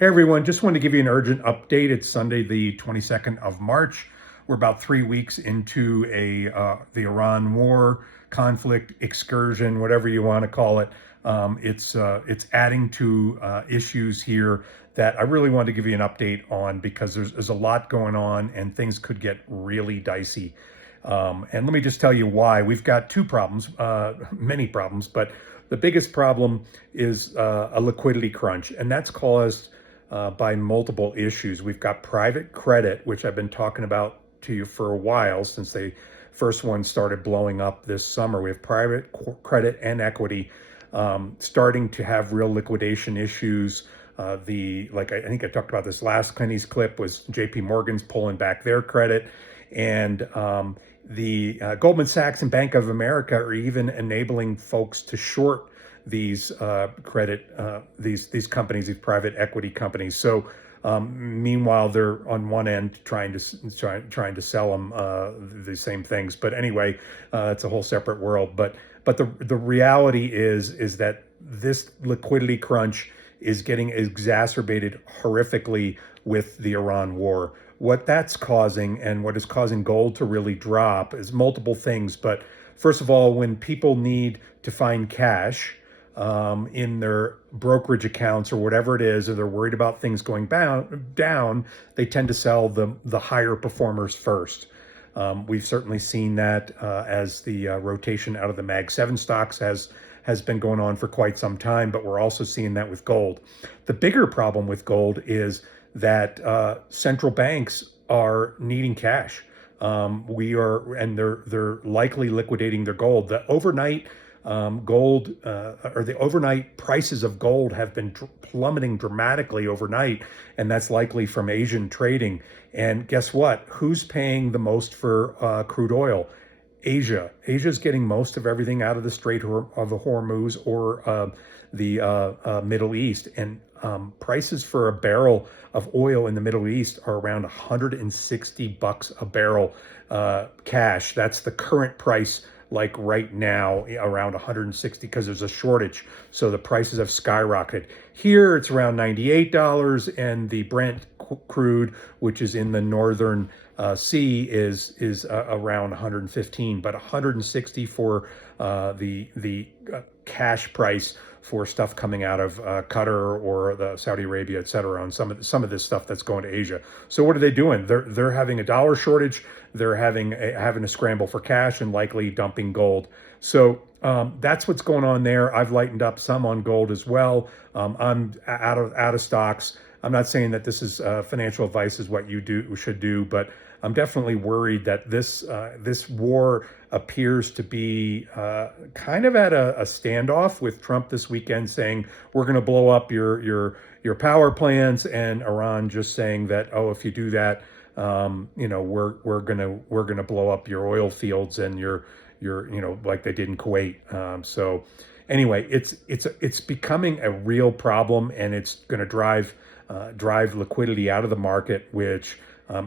Hey everyone, just wanted to give you an urgent update. It's Sunday, the 22nd of March. We're about 3 weeks into the Iran war, conflict, excursion, whatever you want to call it. It's adding to issues here that I really wanted to give you an update on because there's a lot going on and things could get really dicey. And let me just tell you why. We've got two problems, many problems, but the biggest problem is a liquidity crunch, and that's caused by multiple issues. We've got private credit, which I've been talking about to you for a while since the first one started blowing up this summer. We have private credit and equity starting to have real liquidation issues. I think I talked about this last Kenny's clip was J.P. Morgan's pulling back their credit, and the Goldman Sachs and Bank of America are even enabling folks to short these these companies, these private equity companies. So meanwhile, they're on one end trying to sell them the same things. But anyway, it's a whole separate world. But the reality is that this liquidity crunch is getting exacerbated horrifically with the Iran war. What that's causing and what is causing gold to really drop is multiple things. But first of all, when people need to find cash in their brokerage accounts or whatever it is, or they're worried about things going down, they tend to sell the higher performers first. We've certainly seen that as the rotation out of the Mag 7 stocks has been going on for quite some time, but we're also seeing that with gold. The bigger problem with gold is that central banks are needing cash. They're likely liquidating their gold. The overnight the overnight prices of gold have been plummeting dramatically overnight, and that's likely from Asian trading. And guess what? Who's paying the most for crude oil? Asia. Asia's getting most of everything out of the Strait of the Hormuz or the Middle East. And prices for a barrel of oil in the Middle East are around $160 a barrel cash. That's the current price, like right now, around 160 because there's a shortage. So the prices have skyrocketed. Here it's around $98, and the Brent crude, which is in the northern sea, is around 115, but 160 for the cash price for stuff coming out of Qatar or the Saudi Arabia, et cetera, on some of this stuff that's going to Asia. So what are they doing? They're having a dollar shortage. They're having a scramble for cash and likely dumping gold. So that's what's going on there. I've lightened up some on gold as well. I'm out of stocks. I'm not saying that this is financial advice is what you should do, but I'm definitely worried that this war appears to be kind of at a standoff, with Trump this weekend saying we're going to blow up your power plants, and Iran just saying that, oh, if you do that, we're gonna blow up your oil fields and your like they did in Kuwait. So anyway, it's becoming a real problem, and it's going to drive liquidity out of the market, which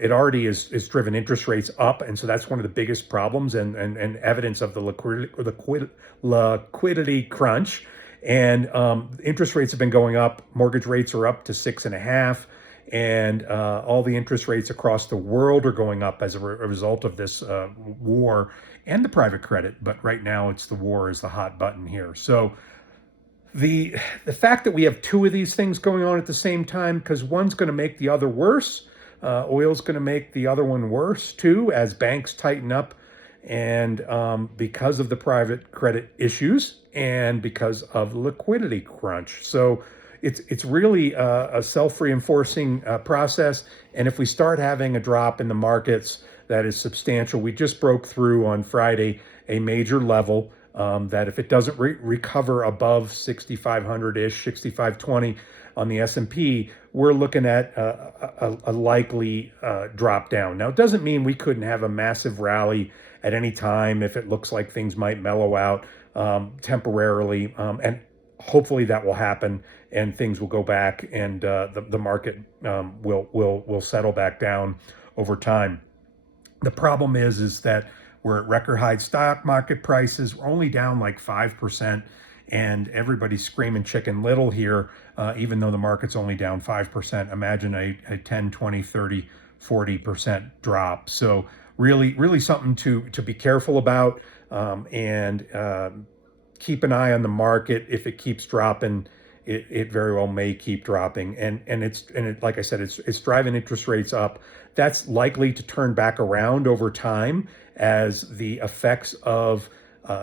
it already is driven interest rates up, and so that's one of the biggest problems and evidence of the liquidity crunch. And interest rates have been going up. Mortgage rates are up to 6.5%, and all the interest rates across the world are going up as a result of this war and the private credit. But right now, it's the war is the hot button here. So the fact that we have two of these things going on at the same time, because one's going to make the other worse. Oil's going to make the other one worse too, as banks tighten up, and because of the private credit issues and because of liquidity crunch. So it's really a self-reinforcing process. And if we start having a drop in the markets that is substantial, we just broke through on Friday a major level that if it doesn't recover above 6,500-ish, 6,520 on the S&P, we're looking at a likely drop down. Now, it doesn't mean we couldn't have a massive rally at any time if it looks like things might mellow out temporarily, and hopefully that will happen and things will go back, and the market will settle back down over time. The problem is that we're at record high stock market prices. We're only down like 5% and everybody's screaming Chicken Little here, even though the market's only down 5%. Imagine a 10, 20, 30, 40% drop. So really something to be careful about, and keep an eye on the market. If it keeps dropping, it very well may keep dropping, and like I said, it's driving interest rates up. That's likely to turn back around over time as the effects of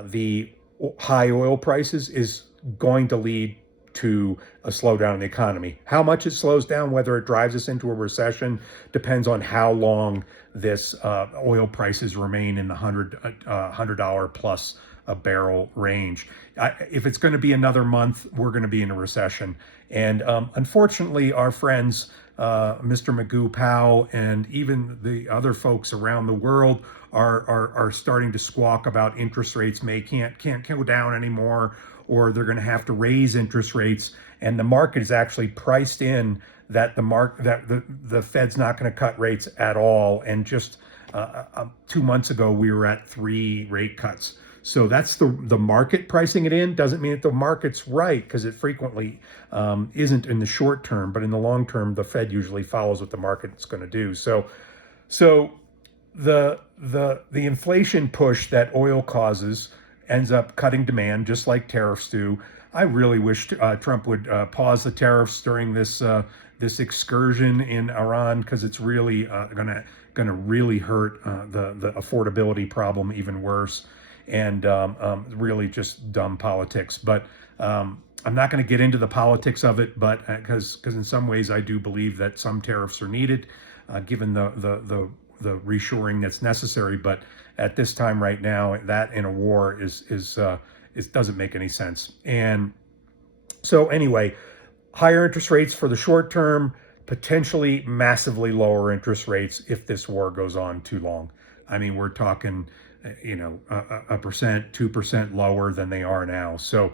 the high oil prices is going to lead to a slowdown in the economy. How much it slows down, whether it drives us into a recession, depends on how long this oil prices remain in the $100 plus a barrel range. If it's going to be another month, we're going to be in a recession. And unfortunately, our friends, Mr. Magoo Powell, and even the other folks around the world are starting to squawk about interest rates can't go down anymore, or they're going to have to raise interest rates. And the market is actually priced in that the Fed's not going to cut rates at all. And just 2 months ago, we were at 3 rate cuts. So that's the market pricing it in. Doesn't mean that the market's right, because it frequently isn't in the short term, but in the long term, the Fed usually follows what the market's going to do. So the inflation push that oil causes ends up cutting demand, just like tariffs do. I really wish Trump would pause the tariffs during this excursion in Iran, because it's really gonna really hurt the affordability problem even worse, and really just dumb politics. But I'm not going to get into the politics of it, but because in some ways I do believe that some tariffs are needed, given the reshoring that's necessary. But at this time right now, that in a war is doesn't make any sense. And so anyway, higher interest rates for the short term, potentially massively lower interest rates if this war goes on too long. I mean, we're talking, a percent, 2% lower than they are now. So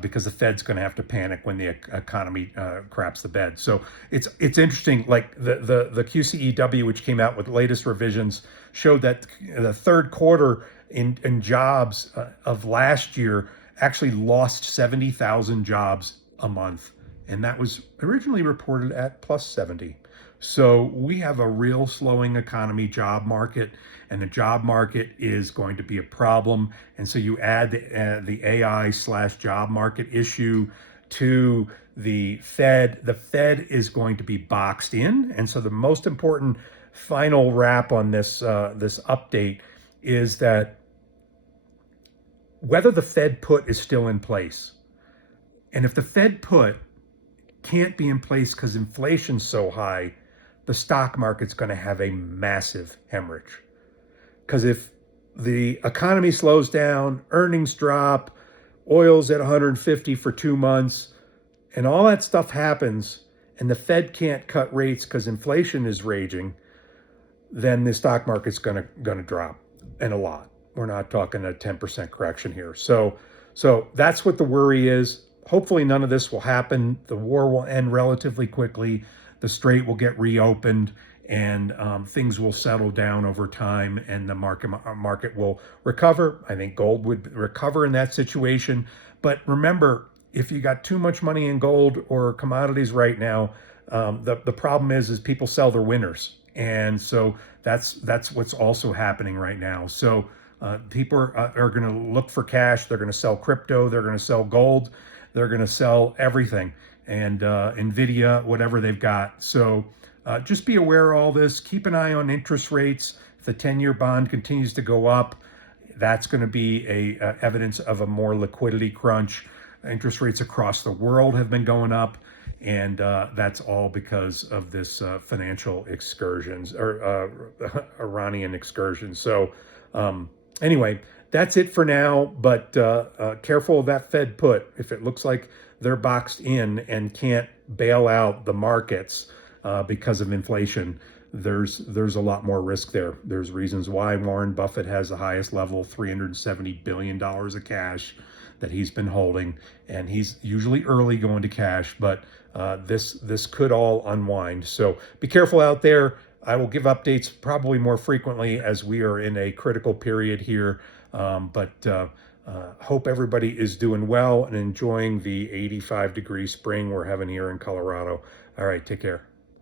because the Fed's going to have to panic when the economy craps the bed. So it's interesting. Like the QCEW, which came out with the latest revisions, showed that the third quarter in jobs of last year actually lost 70,000 jobs a month, and that was originally reported at plus 70. So we have a real slowing economy, job market, and the job market is going to be a problem. And so you add the AI/job market issue to the Fed. The Fed is going to be boxed in, and so the most important final wrap on this update is that whether the Fed put is still in place, and if the Fed put can't be in place because inflation's so high, the stock market's going to have a massive hemorrhage. Because if the economy slows down, earnings drop, oil's at 150 for 2 months, and all that stuff happens, and the Fed can't cut rates because inflation is raging, then the stock market's going to drop, and a lot. We're not talking a 10% correction here. So that's what the worry is. Hopefully none of this will happen. The war will end relatively quickly. The strait will get reopened, and things will settle down over time, and the market will recover. I think gold would recover in that situation. But remember, if you got too much money in gold or commodities right now, the problem is people sell their winners, and so that's what's also happening right now. So people are going to look for cash. They're going to sell crypto. They're going to sell gold. They're going to sell everything, and Nvidia, whatever they've got. So just be aware of all this. Keep an eye on interest rates. If the 10-year bond continues to go up, that's going to be evidence of a more liquidity crunch. Interest rates across the world have been going up, and that's all because of this financial excursions or Iranian excursions. So anyway, that's it for now, but careful of that Fed put. If it looks like they're boxed in and can't bail out the markets because of inflation, there's a lot more risk there. There's reasons why Warren Buffett has the highest level, $370 billion of cash that he's been holding, and he's usually early going to cash, but this could all unwind. So be careful out there. I will give updates probably more frequently as we are in a critical period here. But Hope everybody is doing well and enjoying the 85-degree spring we're having here in Colorado. All right, take care.